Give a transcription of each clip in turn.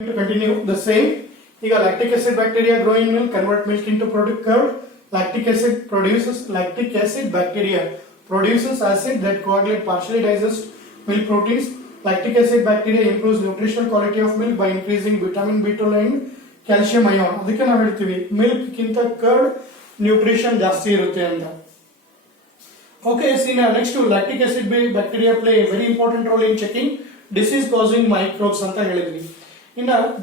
To continue the same, lactic acid bacteria grow in milk, convert milk into product curd. Lactic acid bacteria produces acid that coagulate partially digest milk proteins. Lactic acid bacteria improves nutritional quality of milk by increasing vitamin B12 and calcium ion. ಅದಕ್ಕೆ ನಾವು ಹೇಳ್ತೀವಿ milk ಗಿಂತ curd nutrition ಜಾಸ್ತಿ ಇರುತ್ತೆ ಅಂತ. Okay, see now next to lactic acid bacteria play a very important role in checking disease causing microbes ಅಂತ ಹೇಳಿದ್ವಿ.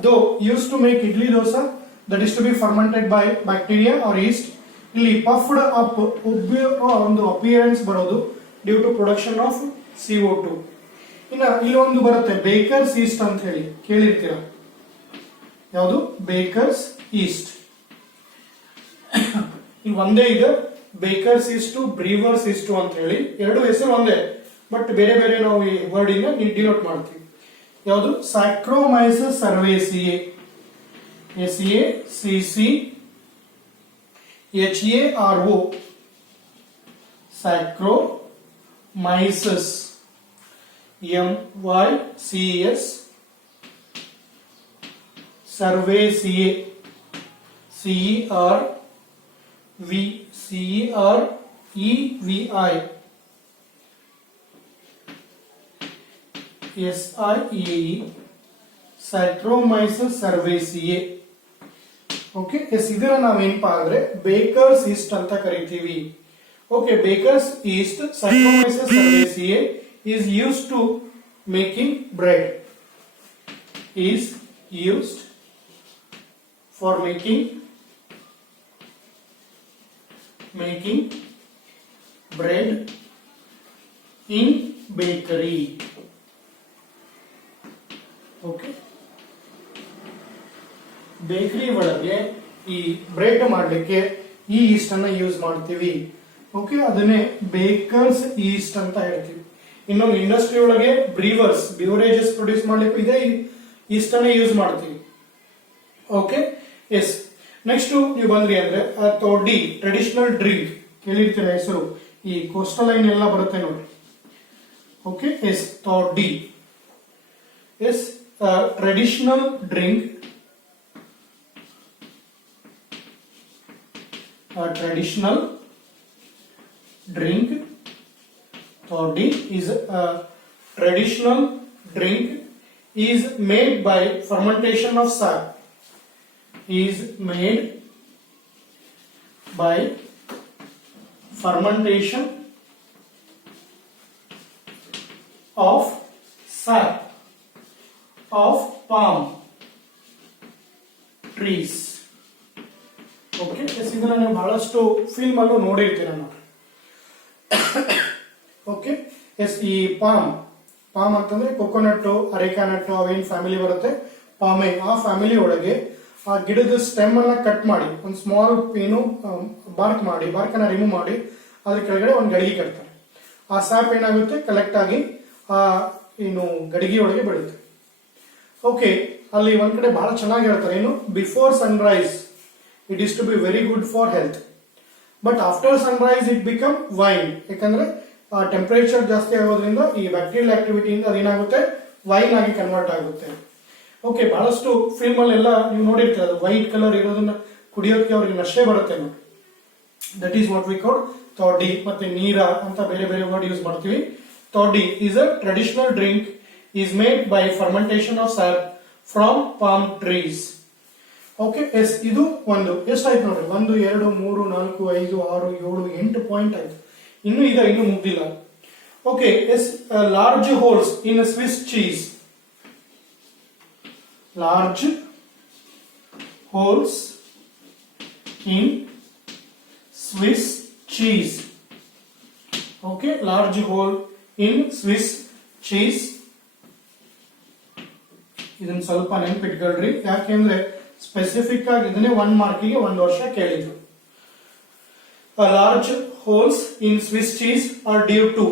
Though used to make idli dosa, that is to be fermented by bacteria or yeast, ಇಲ್ಲಿ puffed up ಒಂದು appearance ಬರೋದು due to production of CO2. ಇಲ್ಲೊಂದು ಬರುತ್ತೆ bakers yeast ಅಂತ ಹೇಳಿ ಕೇಳಿರ್ತೀರಾ. ಯಾವುದು? Bakers yeast. ಇಲ್ಲಿ ಒಂದೇ ಇದೆ, ಬೇಕರ್ಸ್ ಈಸ್ಟ್, ಬ್ರೀವರ್ಸ್ ಈಸ್ಟ್ ಅಂತ ಹೇಳಿ ಎರಡು ಹೆಸರು ಒಂದೇ, ಬಟ್ ಬೇರೆ ಬೇರೆ ನಾವು ಈ ವರ್ಡ್ ಇಂದ ಡಿನೋಟ್ ಮಾಡ್ತೀವಿ. ಯಾವುದು? Saccharomyces cerevisiae, SACCHARO, Saccharomyces, MYCS, cerevisiae, CERVI, SIAE, Saccharomyces cerevisiae. Okay, ಇದರ ನಾವೇನಪ್ಪಾ ಅಂದ್ರೆ ಬೇಕರ್ಸ್ ಈಸ್ಟ್ ಅಂತ ಕರಿತೀವಿ. Okay, baker's yeast Saccharomyces cerevisiae is used to making bread, is used for making bread in bakery. Okay, bakery ಒಳಗೆ ಈ bread ಮಾಡಲಿಕ್ಕೆ ಈ East ಅನ್ನ ಯೂಸ್ ಮಾಡ್ತೀವಿ. ಓಕೆ, ಅದನ್ನೇ ಬೇಕರ್ಸ್ ಈಸ್ಟ್ ಅಂತ ಹೇಳ್ತೀವಿ. ಇನ್ನೊಂದು ಇಂಡಸ್ಟ್ರಿ ಒಳಗೆ ಬ್ರೀವರ್ಸ್, ಬಿವರೇಜಸ್ ಪ್ರೊಡ್ಯೂಸ್ ಮಾಡ್ಲಿಕ್ಕೆ ಇದೇ ಈಸ್ಟ್ ಅನ್ನ ಯೂಸ್ ಮಾಡ್ತೀವಿ. Okay, S. ನೆಕ್ಸ್ಟ್ ನೀವು ಬಂದ್ರಿ ಅಂದ್ರೆ ತೊಡಿ, ಟ್ರೆಡಿಷನಲ್ ಡ್ರಿಂಕ್ ಕೇಳಿರ್ತೀರ ಹೆಸರು, ಈ ಕೋಸ್ಟಲ್ ಲೈನ್ ಎಲ್ಲ ಬರುತ್ತೆ ನೋಡಿ. Okay, yes, toddy, yes, traditional drink, traditional drink. Toddy is a traditional drink, is made by fermentation of sap, is made by fermentation of sap of palm trees. Okay, ಇದನ್ನ ನೀವು ಬಹಳಷ್ಟು film ಅಲ್ಲೂ ನೋಡಿರ್ತೀರ ನೋಡಿ. Okay, S, ಈ palm ಅಂತಂದ್ರೆ coconut, areca nut, ಅವೇನ್ family ಬರುತ್ತೆ, ಪಾಮೆ, ಆ ಫ್ಯಾಮಿಲಿ ಒಳಗೆ ಆ ಗಿಡದ ಸ್ಟೆಮ್ ಅನ್ನ ಕಟ್ ಮಾಡಿ ಒಂದು ಸ್ಮಾಲ್ ಬಾರ್ಕ್ ಅನ್ನ ರಿಮೂವ್ ಮಾಡಿ ಅದ್ರ ಕೆಳಗಡೆ ಒಂದು ಗಡಿಗೆ ಕಟ್ತಾರೆ. ಆ ಸ್ಯಾಪ್ ಏನಾಗುತ್ತೆ, ಕಲೆಕ್ಟ್ ಆಗಿ ಆ ಗಡಿಗೆ ಒಳಗೆ ಬೆಳುತ್ತೆ. ಓಕೆ, ಅಲ್ಲಿ ಒಂದ್ ಕಡೆ ಬಹಳ ಚೆನ್ನಾಗಿ ಹೇಳ್ತಾರೆ, before Sunrise it is to be very good for health, but after sunrise it become wine. ಯಾಕಂದ್ರೆ ಟೆಂಪರೇಚರ್ ಜಾಸ್ತಿ ಆಗೋದ್ರಿಂದ ಈ ಬ್ಯಾಕ್ಟೀರಿಯಲ್ ಆಕ್ಟಿವಿಟಿ ಇಂದ ಅದೇನಾಗುತ್ತೆ, ವೈನ್ ಆಗಿ ಕನ್ವರ್ಟ್ ಆಗುತ್ತೆ. ಓಕೆ, ಬಹಳಷ್ಟು ಫಿಲ್ಮ್ ಅಲ್ಲೆಲ್ಲ ನೀವು ನೋಡಿರ್ತೀರ, ಅದು ವೈಟ್ ಕಲರ್ ಇರೋದನ್ನ ಕುಡಿಯೋಕೆ ಅವ್ರಿಗೆ ನಶೆ ಬರುತ್ತೆ ನೋಡಿ. That is what we call toddy. ಮತ್ತೆ ನೀರ ಅಂತ ಬೇರೆ ಬೇರೆ ವರ್ಡ್ ಯೂಸ್ ಮಾಡ್ತೀವಿ. Toddy is a traditional drink, is made by fermentation of sap from palm trees. Okay, yes, ಇದು ಒಂದು ಎಷ್ಟಾಯ್ತು ನೋಡ್ರಿ, 1 2 3 4 5 6 7 8 ಪಾಯಿಂಟ್ ಆಯ್ತು. ಇನ್ನು ಮುಗ್ದಿಲ್ಲ. Okay, yes, large holes in Swiss cheese, large holes in Swiss cheese. Okay, large hole in Swiss cheese. ಇದನ್ನ ಸ್ವಲ್ಪ ನೆನ್ಪಿಟ್ಕೊಳ್ರಿ, ಯಾಕೆಂದ್ರೆ ಸ್ಪೆಸಿಫಿಕ್ ಆಗಿ ಇದನ್ನೇ 1 ಮಾರ್ಕಿಗೆ 1 ವರ್ಷ ಕೇಳಿದ್ರು. Large holes in Swiss cheese are due to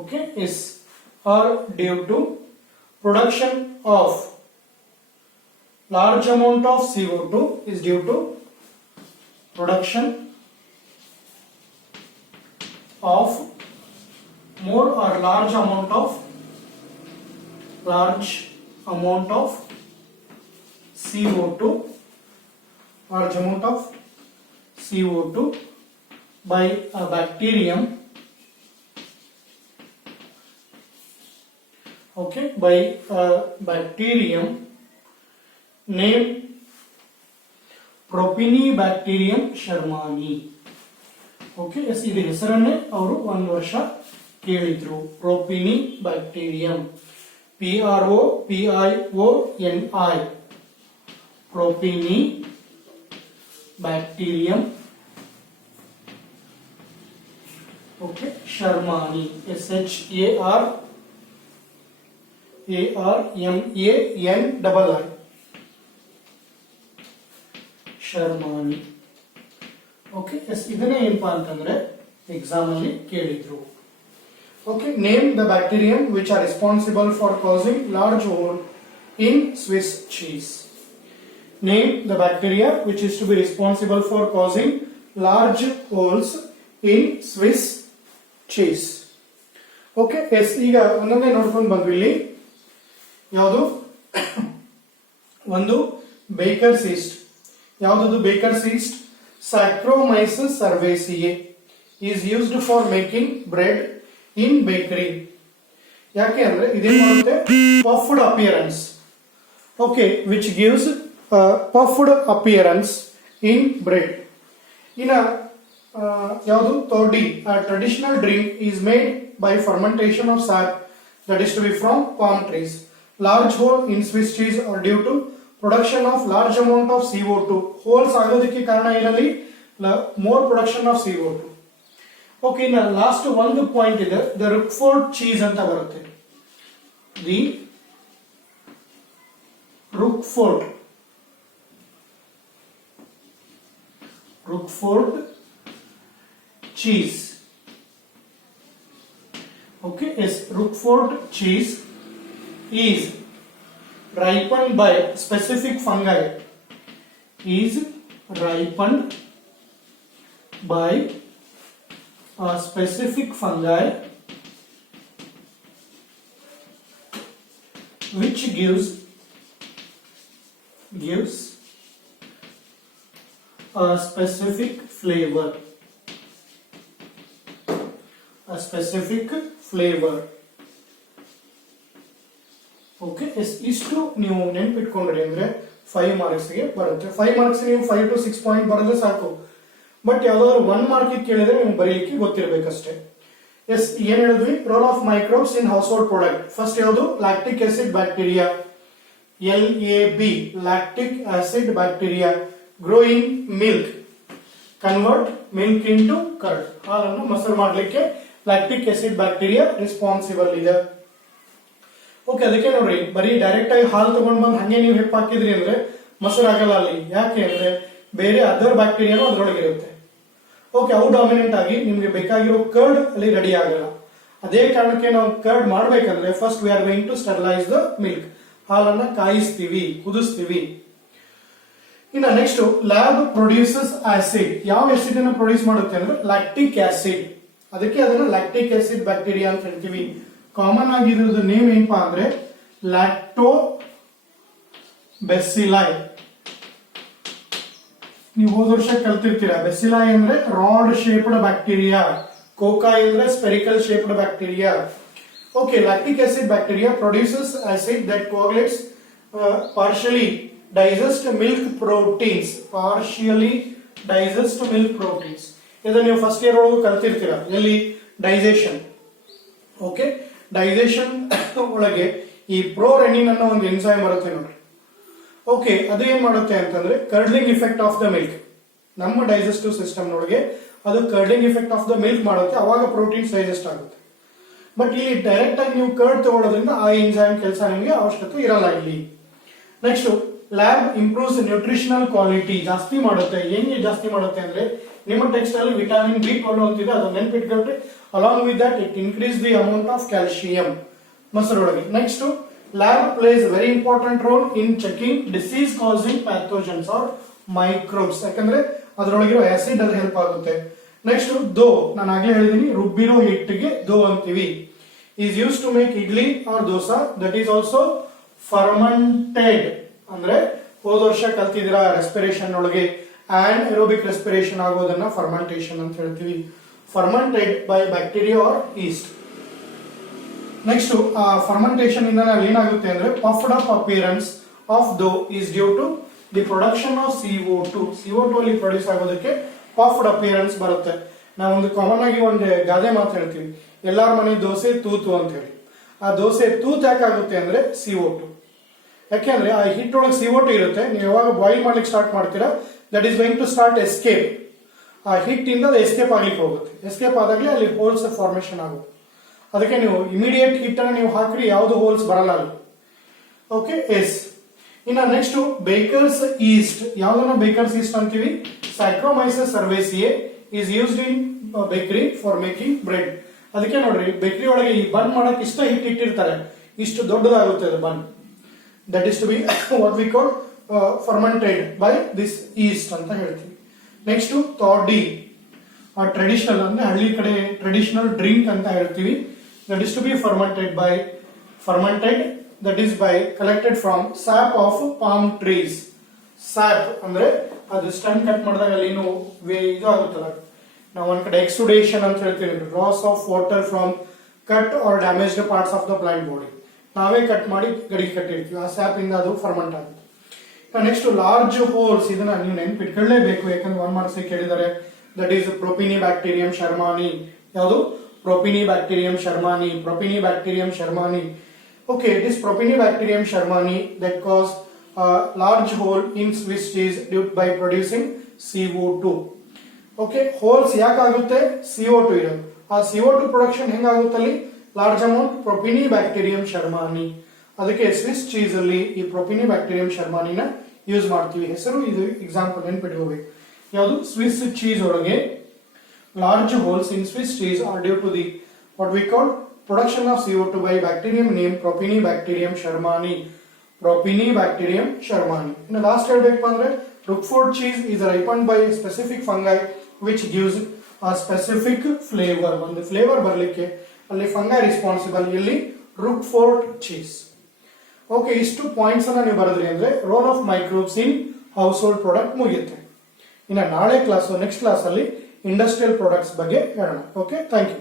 okay, is are due to production of large amount of CO2, is due to production of more or large amount of CO2, large amount of CO2 by a bacterium, okay, by a bacterium named Propionibacterium shermani. Okay yes, ಇದು ಹೆಸರನ್ನೇ ಅವರು ಒಂದು ವರ್ಷ ಕೇಳಿದ್ರು. Propionibacterium, PROPIONI, propionibacterium, okay, shermani, SHARMANI, shermani. Okay yes, ಇದನ್ನೇ ಏನಪ್ಪಾ ಅಂತಂದ್ರೆ exam ಅಲ್ಲಿ ಕೇಳಿದ್ರು. Okay, name the bacterium which are responsible for causing large hole in Swiss cheese. Name the bacteria which is to be responsible for causing large holes in Swiss cheese. Okay yes, ಈಗ ಒಂದೊಂದೇ ನೋಡ್ಕೊಂಡು ಬಂದ್ವಿ. ಇಲ್ಲಿ ಯಾವುದು ಒಂದು baker's yeast. ಯಾವ್ದು baker's East? Saccharomyces cerevisiae is used for making bread in bakery. ಯಾಕೆ ಅಂದ್ರೆ ಇದೇನ್ ಮಾಡುತ್ತೆ? puffed appearance, okay, which gives puffed appearance in bread. ಇನ್ನ ಯಾವುದು toddy, a traditional drink is made by fermentation of sap, that is to be from palm trees. Large hole in Swiss cheese are due to production of large amount of CO2. Holes ಆಗೋದಕ್ಕೆ ಕಾರಣ ಏನಲ್ಲಿ? More production of CO2. Okay, ಇನ್ನು last ಒಂದು point ಇದೆ, the Roquefort cheese ಅಂತ ಬರುತ್ತೆ. The Roquefort cheese. Okay yes, Roquefort cheese is ripened by specific fungi, is ripened by a specific fungi which gives a specific flavor, okay yes, ಇಷ್ಟು ನೀವು ನೆನ್ಪಿಟ್ಕೊಂಡ್ರಿ ಅಂದ್ರೆ 5 ಮಾರ್ಕ್ಸ್ಗೆ ಬರುತ್ತೆ. 5 marks ನೀವು 5 to 6 point ಬರೆದ್ರೆ ಸಾಕು. But ಯಾವ್ದಾದ್ರು 1 ಮಾರ್ಕ್ ಕೇಳಿದ್ರೆ ನೀವು ಬರೀಲಿಕ್ಕೆ ಗೊತ್ತಿರಬೇಕಷ್ಟೇ. ಎಸ್, ಏನ್ ಹೇಳಿದ್ವಿ? Role of microbes in household product. First ಯಾವುದು? Lactic acid bacteria, LAB, lactic acid bacteria. Grow in milk, convert milk into curd. ಹಾಲನ್ನು ಮೊಸರು ಮಾಡಲಿಕ್ಕೆ ಲ್ಯಾಕ್ಟಿಕ್ ಆಸಿಡ್ ಬ್ಯಾಕ್ಟೀರಿಯಾ ರೆಸ್ಪಾನ್ಸಿಬಲ್ ಇದೆ. ಓಕೆ, ಅದಕ್ಕೆ ನೋಡ್ರಿ, ಬರೀ ಡೈರೆಕ್ಟ್ ಆಗಿ ಹಾಲು ತಗೊಂಡ್ ಬಂದು ಹಂಗೆ ನೀವು ಹೆಪ್ಪ ಹಾಕಿದ್ರಿ ಅಂದ್ರೆ ಮೊಸರು ಆಗಲ್ಲ ಅಲ್ಲಿ. ಯಾಕೆ ಅಂದ್ರೆ ಬೇರೆ ಅದರ್ ಬ್ಯಾಕ್ಟೀರಿಯಾನು ಅದ್ರೊಳಗೆ ಇರುತ್ತೆ. ಓಕೆ, ಅವು ಡಾಮಿನೆಂಟ್ ಆಗಿ ನಿಮ್ಗೆ ಬೇಕಾಗಿರೋ ಕರ್ಡ್ ಅಲ್ಲಿ ರೆಡಿ ಆಗಲ್ಲ. ಅದೇ ಕಾರಣಕ್ಕೆ ನಾವು ಕರ್ಡ್ ಮಾಡ್ಬೇಕಂದ್ರೆ first we are going to sterilise the milk. ಹಾಲನ್ನ ಕಾಯಿಸ್ತೀವಿ, ಕುದಿಸ್ತೀವಿ. ಇನ್ನು ನೆಕ್ಸ್ಟ್, ಲ್ಯಾಬ್ ಪ್ರೊಡ್ಯೂಸಸ್ ಆಸಿಡ್. ಯಾವ ಆಸಿಡ್ ಅನ್ನು ಪ್ರೊಡ್ಯೂಸ್ ಮಾಡುತ್ತೆ ಅಂದ್ರೆ ಲ್ಯಾಕ್ಟಿಕ್ ಆಸಿಡ್. ಅದಕ್ಕೆ ಅದನ್ನ ಲ್ಯಾಕ್ಟಿಕ್ ಆಸಿಡ್ ಬ್ಯಾಕ್ಟೀರಿಯಾ ಅಂತ ಹೇಳ್ತೀವಿ. ಕಾಮನ್ ಆಗಿ ಇದ್ರದ್ದು ನೇಮ್ ಏನಪ್ಪಾ ಅಂದ್ರೆ ಲ್ಯಾಕ್ಟೋಬೆಸಿಲೈ. ನೀವು ಹೋದ ವರ್ಷ ಕಲ್ತಿರ್ತೀರಾ. ಬೆಸಿಲೈ ಅಂದ್ರೆ ರಾಡ್ ಶೇಪ್ಡ್ ಬ್ಯಾಕ್ಟೀರಿಯಾ, ಕೋಕಾಯಿ ಅಂದ್ರೆ spherical shaped bacteria. Okay, lactic acid bacteria produces acid that coagulates partially digest milk proteins. ಇದನ್ನ ನೀವು ಫಸ್ಟ್ ಇಯರ್ ಒಳಗೂ ಕಲ್ತಿರ್ತೀರಾ. ಎಲ್ಲಿ? ಡೈಜೆಷನ್. ಓಕೆ, ಡೈಜೆಷನ್ ಒಳಗೆ ಈ ಪ್ರೋರೆನಿನ್ ಅನ್ನೋ ಒಂದು ಎನ್ಸೈಮ್ ಬರುತ್ತೆ ನೋಡ್ರಿ. ಓಕೆ, ಅದು ಏನ್ ಮಾಡುತ್ತೆ ಅಂತಂದ್ರೆ ಕರ್ಡ್ಲಿಂಗ್ ಇಫೆಕ್ಟ್ ಆಫ್ ದ ಮಿಲ್ಕ್. ನಮ್ಮ ಡೈಜೆಸ್ಟಿವ್ ಸಿಸ್ಟಮ್ ನೊಳಗೆ ಅದು ಕರ್ಡ್ಲಿಂಗ್ ಇಫೆಕ್ಟ್ ಆಫ್ ದ ಮಿಲ್ಕ್ ಮಾಡುತ್ತೆ, ಅವಾಗ ಪ್ರೋಟೀನ್ಸ್ ಡೈಜೆಸ್ಟ್ ಆಗುತ್ತೆ. ಬಟ್ ಇಲ್ಲಿ ಡೈರೆಕ್ಟ್ ಆಗಿ ನೀವು ಕರ್ಡ್ ತಗೊಳ್ಳೋದ್ರಿಂದ ಆ ಎನ್ಸೈಮ್ ಕೆಲಸ ನಿಮಗೆ ಅವಶ್ಯಕತೆ ಇರಲ್ಲ ಇಲ್ಲಿ. Next, lab improves nutritional quality. ಜಾಸ್ತಿ ಮಾಡುತ್ತೆ. ಹೆಂಗೆ ಜಾಸ್ತಿ ಮಾಡುತ್ತೆ ಅಂದ್ರೆ ನಿಮ್ಮ ಟೆಕ್ಸ್ಟ್ ಅಲ್ಲಿ ವಿಟಮಿನ್ B12 ಅಂತಿದೆ, ಅದನ್ನ ನೆನ್ಪಿಟ್ಕೊಂಡ್ರೆ along with that it increase the amount of calcium ಮೊಸರೊಳಗೆ. Next, lab plays very important role in checking disease causing pathogens or microbes. ಯಾಕಂದ್ರೆ ಅದರೊಳಗಿರೋ ಆಸಿಡ್ ಅದು ಹೆಲ್ಪ್ ಆಗುತ್ತೆ. ನೆಕ್ಸ್ಟ್ ದೋ, ನಾನು ಆಗ್ಲೇ ಹೇಳಿದೀನಿ ರುಬ್ಬಿರೋ ಹಿಟ್ಟಿಗೆ ದೋ ಅಂತೀವಿ. Is use to make idli or dosa, that is also fermented. ಅಂದ್ರೆ ಹೋದ ವರ್ಷ ಕಲ್ತಿದ್ದೀರಾ ರೆಸ್ಪಿರೇಷನ್ ಒಳಗೆ ಆಂಡ್ ಏರೋಬಿಕ್ ರೆಸ್ಪಿರೇಷನ್ ಆಗೋದನ್ನ ಫರ್ಮೆಂಟೇಷನ್ ಅಂತ ಹೇಳ್ತೀವಿ. Fermented by bacteria R yeast. Next fermentation ಇಂದ ಏನಾಗುತ್ತೆ ಅಂದ್ರೆ puffed up appearance of dough is due to the production of CO2. CO2 ಅಲ್ಲಿ ಪ್ರೊಡ್ಯೂಸ್ ಆಗೋದಕ್ಕೆ ಪಫ್ಡ್ ಅಪಿಯರೆನ್ಸ್ ಬರುತ್ತೆ. ನಾವೊಂದು ಕಾಮನ್ ಆಗಿ ಒಂದು ಗಾದೆ ಮಾತು ಹೇಳ್ತೀವಿ, ಎಲ್ಲಾರ ಮನೆ ದೋಸೆ ತೂತು ಅಂತ ಹೇಳಿ. ಆ ದೋಸೆ ತೂತು ಯಾಕಾಗುತ್ತೆ ಅಂದ್ರೆ CO2. ಯಾಕೆಂದ್ರೆ ಆ ಹಿಟ್ಟೊಳಗೆ CO2 ಇರುತ್ತೆ. ನೀವು ಯಾವಾಗ ಬಾಯ್ಲ್ ಮಾಡ್ಲಿಕ್ಕೆ ಸ್ಟಾರ್ಟ್ ಮಾಡ್ತೀರಾ, that is going to start escape. ಆ ಹಿಟ್ಟಿಂದ ಅದು ಎಸ್ಕೇಪ್ ಆಗ್ಲಿಕ್ಕೆ ಹೋಗುತ್ತೆ. ಎಸ್ಕೇಪ್ ಆದಾಗಲೇ ಅಲ್ಲಿ ಹೋಲ್ಸ್ ಫಾರ್ಮೇಶನ್ ಆಗುತ್ತೆ. ಅದಕ್ಕೆ ನೀವು ಇಮಿಡಿಯೇಟ್ ಹಿಟ್ಟನ್ನು ನೀವು ಹಾಕ್ರಿ, ಯಾವ್ದು ಹೋಲ್ಸ್ ಬರಲ್ಲ ಅಲ್ಲಿ. Okay, yes. ಇನ್ನ ನೆಕ್ಸ್ಟ್ ಬೇಕರ್ಸ್ ಈಸ್ಟ್. ಯಾವ್ದನ್ನ ಬೇಕರ್ಸ್ ಈಸ್ಟ್ ಅಂತೀವಿ? Saccharomyces cerevisiae is used in bakery for making bread. ಅದಕ್ಕೆ ನೋಡ್ರಿ, ಬೇಕರಿ ಒಳಗೆ ಈ ಬನ್ ಮಾಡಕ್ ಇಷ್ಟ ಹಿಟ್ಟು ಇಟ್ಟಿರ್ತಾರೆ, ಇಷ್ಟು ದೊಡ್ಡದಾಗುತ್ತೆ ಅದು bun. That is to be what we call fermented by this yeast ಅಂತ ಹೇಳ್ತೀವಿ. ನೆಕ್ಸ್ಟ್ ತೋಡಿ, ಟ್ರೆಡಿಷನಲ್ ಅಂದ್ರೆ ಹಳ್ಳಿ ಕಡೆ ಟ್ರೆಡಿಷನಲ್ ಡ್ರಿಂಕ್ ಅಂತ ಹೇಳ್ತೀವಿ. That is to be fermented that is by collected from sap of palm trees. Sap ಅಂದ್ರೆ ಅದು ಸ್ಟೆಮ್ ಕಟ್ ಮಾಡಿದಾಗ ಅಲ್ಲಿ ಏನು ಇದು ಆಗುತ್ತಲ್ಲ, ನಾವು ಒಂದ್ ಕಡೆ ಎಕ್ಸುಡೇಷನ್ ಅಂತ ಹೇಳ್ತೀವಿ, loss of water from cut or damaged parts of the plant body. ನಾವೇ ಕಟ್ ಮಾಡಿ ಗಡಿಗೆ ಕಟ್ಟಿರ್ತೀವಿ, ಆ ಸ್ಯಾಪ್ ಇಂದ ಅದು ಫರ್ಮೆಂಟ್ ಆಗುತ್ತೆ. ನೆಕ್ಸ್ಟ್ ಲಾರ್ಜ್ ಹೋಲ್ಸ್, ಇದನ್ನ ನೀವು ನೆನ್ಪಿಟ್ಕೊಳ್ಳೇಬೇಕು, ಯಾಕಂದ್ರೆ 1 ಮಾರ್ಕ್ಸ್ ಕೇಳಿದ್ದಾರೆ. That is propionibacterium shermani. ಯಾವುದು? Propionibacterium ಶರ್ಮಾನಿ. Okay, it is Propionibacterium shermani that cause a large hole in Swiss cheese due by producing CO2. Okay, holes ಯಾಕಾಗುತ್ತೆ? CO2 ಇರೋದು. ಆ CO2 ಪ್ರೊಡಕ್ಷನ್ ಹೆಂಗಾಗುತ್ತಲ್ಲಿ? Large amount propionibacterium shermani. ಅದಕ್ಕೆ Swiss cheese ಅಲ್ಲಿ ಈ ಪ್ರೊಪಿನಿಬ್ಯಾಕ್ಟೀರಿಯಂ ಶರ್ಮಾನಿನ use ಮಾಡ್ತೀವಿ. ಹೆಸರು ಇದು ಎಕ್ಸಾಂಪಲ್ ನೆನ್ಪಿಟ್ಕೋಬೇಕು. ಯಾವುದು? ಸ್ವಿಸ್ ಚೀಸ್ ಒಳಗೆ large holes in Swiss cheese are due to the what we call production of CO2 by bacterium named Propionibacterium shermani. In the last ಹೇಳ್ಬೇಕು ಅಂದ್ರೆ Roquefort cheese is ripened by a specific fungi which gives a specific flavor. ಒಂದು flavour ಬರಲಿಕ್ಕೆ ಅಲ್ಲಿ fungi responsible, ಇಲ್ಲಿ Roquefort cheese. Okay, ಇಷ್ಟು points ಅನ್ನ ನೀವು ಬರೆದ್ರಿ ಅಂದ್ರೆ role of microbes in household product ಮುಗಿಯುತ್ತೆ. ಇನ್ನು ನಾಳೆ ಕ್ಲಾಸ್, ನೆಕ್ಸ್ಟ್ ಕ್ಲಾಸ್ ಅಲ್ಲಿ ಇಂಡಸ್ಟ್ರಿಯಲ್ ಪ್ರಾಡಕ್ಟ್ಸ್ ಬಗ್ಗೆ ಹೇಳೋಣ. Okay, thank you.